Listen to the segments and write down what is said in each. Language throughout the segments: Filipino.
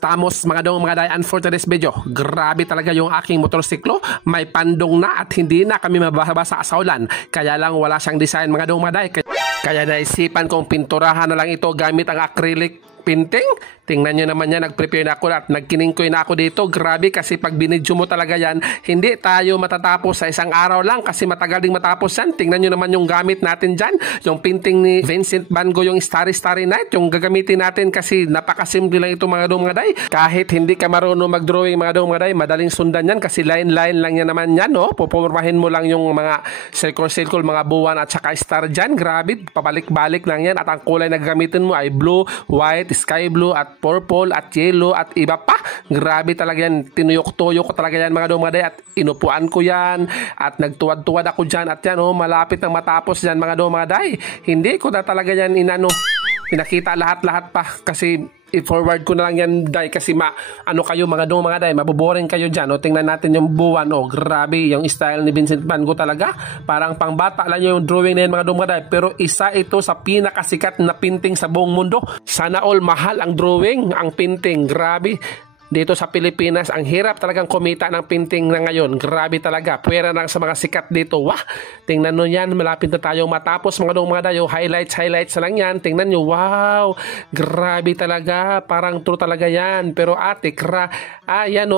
Tamos mga dong mga dayan for today's video. Grabe talaga yung aking motorsiklo. May pandong na at hindi na kami mababasa sa saulan. Kaya lang wala siyang design mga dong mga day. Kaya naisipan kong pinturahan na lang ito gamit ang acrylic painting. Tingnan nyo naman yan, nag-prepare na ako at nagkiningkoy na ako dito. Grabe kasi pag binidyo mo talaga yan, hindi tayo matatapos sa isang araw lang kasi matagal ding matapos yan. Tingnan nyo naman yung gamit natin dyan. Yung painting ni Vincent Van Gogh, yung Starry Starry Night, yung gagamitin natin kasi napakasimple lang ito mga dong mga day. Kahit hindi ka marunong mag-drawing mga dong mga day, madaling sundan yan kasi line-line lang yan naman yan. No? Pupurmahin mo lang yung mga circle-circle, mga buwan at saka star dyan. Grabe, pabalik-balik lang yan at ang kulay na gagamitin mo ay blue, white, sky blue at purple at yellow at iba pa. Grabe talaga yan. Tinuyok-tuyok ko talaga yan mga domaday at inupuan ko yan at nagtuwad-tuwad ako dyan at yan malapit nang matapos yan mga domaday. Hindi ko na talaga yan pinakita lahat-lahat pa kasi i-forward ko na lang yan day kasi kayo mga dong mga day, maboboring kayo dyan. Tingnan natin yung buwan. Grabe yung style ni Vincent Van Gogh talaga. Parang pangbata lang yung drawing na yan mga dong mga day. Pero isa ito sa pinakasikat na painting sa buong mundo. Sana all mahal ang drawing, ang painting. Grabe. Dito sa Pilipinas, ang hirap talagang kumita ng painting na ngayon. Grabe talaga. Pwera lang sa mga sikat dito. Wah! Tingnan nyo yan. Malapit na tayong matapos mga dong mga dayo. Highlights na lang yan. Tingnan nyo. Wow! Grabe talaga. Parang true talaga yan. Pero ate, yan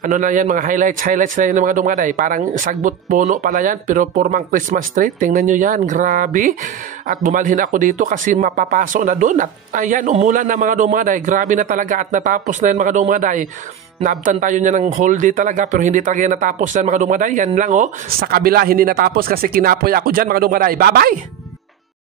ano na yan, mga highlights na yan ng mga dumaday. Parang sagbot puno pala yan, pero formang Christmas tree. Tingnan nyo yan, grabe. At bumalhin ako dito kasi mapapasok na doon. At ayan, umulan na mga dumaday. Grabe na talaga at natapos na yan mga dumaday. Naabtan tayo niya ng whole day talaga pero hindi talaga yan natapos yan mga dumaday. Yan lang Sa kabila hindi natapos kasi kinapoy ako dyan mga dumaday. Bye-bye!